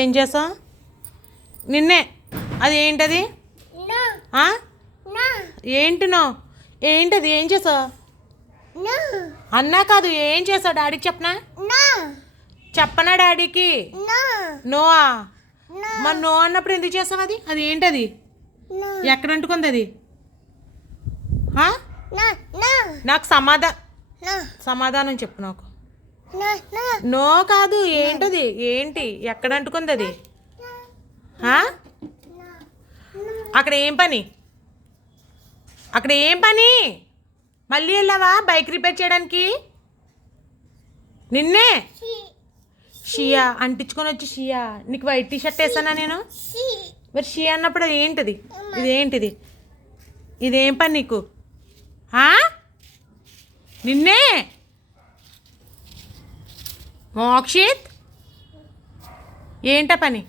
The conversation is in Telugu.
ఏం చేసావు నిన్నే? అది ఏంటది? ఏంటి నో? ఏంటది? ఏం చేసావు? అన్నా కాదు, ఏం చేసావు? డాడీకి చెప్పనా? చెప్పనా డాడీకి? నోవా? మరి నో అన్నప్పుడు ఎందుకు చేసావు? అది అది ఏంటది? ఎక్కడ అంటుకుంది అది? నాకు సమాధానం చెప్పు నాకు. నో కాదు, ఏంటది? ఏంటి ఎక్కడ అంటుకుంది అది? అక్కడ ఏం పని? అక్కడ ఏం పని? మళ్ళీ వెళ్ళావా బైక్ రిపేర్ చేయడానికి? నిన్నే షియా అంటించుకొని వచ్చి షియా. నీకు వైట్ టీషర్ట్ వేసానా నేను? మరి షియా అన్నప్పుడు అది ఏంటిది? ఇదేంటిది? ఇదేం పని నీకు? నిన్నే మోక్షిత్ ఏంట పని?